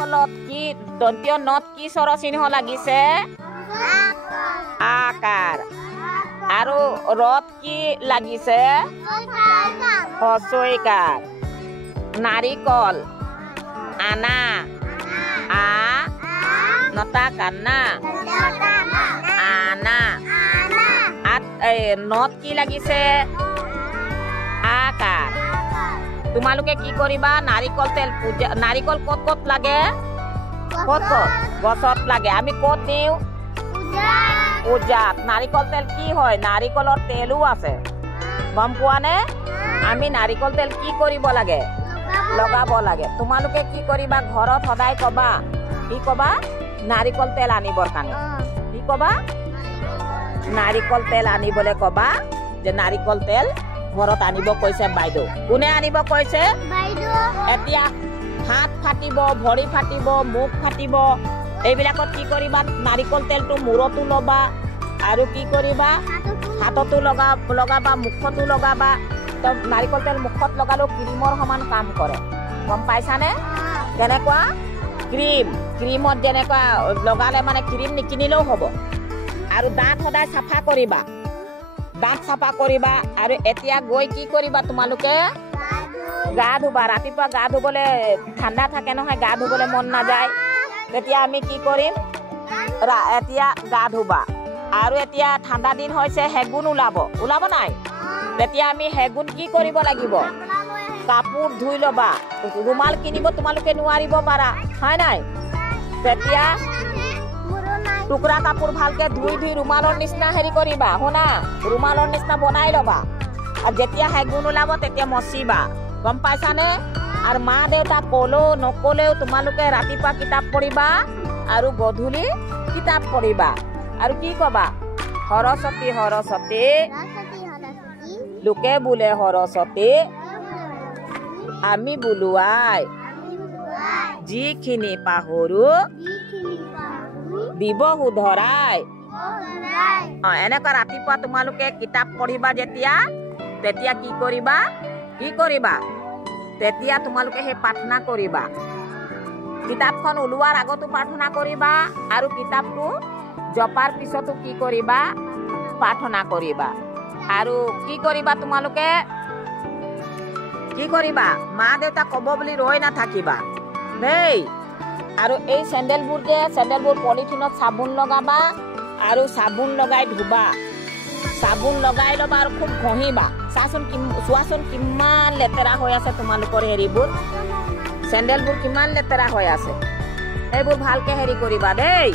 নাৰিকলত কি দন্তীয় নত কি স্বৰ চিহ্ন লাগিছে? আকাৰ। আৰু ৰত কি লাগিছে? হস্ৰইকাৰ। নাৰিকল আনা আ নটা কান্না আনা। নত কি লাগিছে? আকাৰ। তোমালোকে কি কৰিবা? নাৰিকল তেল পূজা। নাৰিকল ক'ত ক'ত লাগে? ক'ত ক'ত? গছত লাগে। আমি ক'ত দিওঁ? পূজাত। নাৰিকল তেল কি হয়? নাৰিকলৰ তেলো আছে, গম পোৱা নে? আমি নাৰিকল তেল কি কৰিব লাগে? লগাব লাগে। তোমালোকে কি কৰিবা? ঘৰত সদায় কবা, কি কবা? নাৰিকল তেল আনিবৰ কাৰণে। কি কবা? নাৰিকল তেল আনিবলৈ কবা, যে নাৰিকল তেল ঘৰত আনিব কৈছে বাইদেউ। কোনে আনিব কৈছে? এতিয়া হাত ফাটিব, ভৰি ফাটিব, মুখ ফাটিব, এইবিলাকত কি কৰিবা? নাৰিকল তেলটো মূৰতো ল'বা, আৰু কি কৰিবা? হাততো লগাবা, মুখতো লগাবা। তো নাৰিকল তেল মুখত লগালেও ক্ৰীমৰ সমান কাম কৰে, গম পাইছানে? কেনেকুৱা? ক্ৰীমত যেনেকুৱা লগালে মানে ক্ৰীম নিকিনিলেও হ'ব। আৰু দাঁত সদায় চাফা কৰিবা, দাঁত চাফা কৰিবা। আৰু এতিয়া গৈ কি কৰিবা? তোমালোকে গা ধুবা। ৰাতিপুৱা গা ধুবলৈ ঠাণ্ডা থাকে নহয়, গা ধুবলৈ মন নাযায়। তেতিয়া আমি কি কৰিম? এতিয়া গা ধুবা। আৰু এতিয়া ঠাণ্ডা দিন হৈছে, হেগুন ওলাব নাই? তেতিয়া আমি হেগুন কি কৰিব লাগিব? কাপোৰ ধুই ল'বা। ৰুমাল কিনিব তোমালোকে নোৱাৰিব পাৰা, হয় নাই? তেতিয়া টুকুৰা কাপোৰ ভালকে ধুই ৰুমালৰ নিচিনা হেৰি কৰিবা। শুনা, ৰুমালৰ নিচিনা বনাই ল'বা। আৰু যেতিয়া হেগুন ওলাব তেতিয়া মচিবা, গম পাইছানে? আৰু মা দেউতা ক'লেও নক'লেও তোমালোকে ৰাতিপুৱা কিতাপ পঢ়িবা আৰু গধূলি কিতাপ পঢ়িবা। আৰু কি কবা? সৰস্বতী সৰস্বতী লোকে বোলে সৰস্বতী, আমি বোলো আই, যিখিনি পাহৰো দিব শুধৰাই। এনেকুৱা ৰাতিপুৱা তোমালোকে কিতাপ পঢ়িবা যেতিয়া, তেতিয়া কি কৰিবা? তেতিয়া তোমালোকে সেই প্ৰাৰ্থনা কৰিবা। কিতাপখন ওলোৱাৰ আগতো প্ৰাৰ্থনা কৰিবা, আৰু কিতাপটো জপাৰ পিছতো কি কৰিবা? প্ৰাৰ্থনা কৰিবা। আৰু কি কৰিবা? তোমালোকে কি কৰিবা? মা দেউতা ক'ব বুলি ৰৈ নাথাকিবা দেই। আৰু এই চেণ্ডেলবোৰ পলিথিনত চাবোন লগাবা, আৰু চাবোন লগাই ধুবা। চাবোন লগাই ল'বা আৰু খুব ঘঁহিবা। চোৱাচোন কিমান লেতেৰা হৈ আছে তোমালোকৰ হেৰিবোৰ, চেণ্ডেলবোৰ কিমান লেতেৰা হৈ আছে। এইবোৰ ভালকে হেৰি কৰিবা দেই।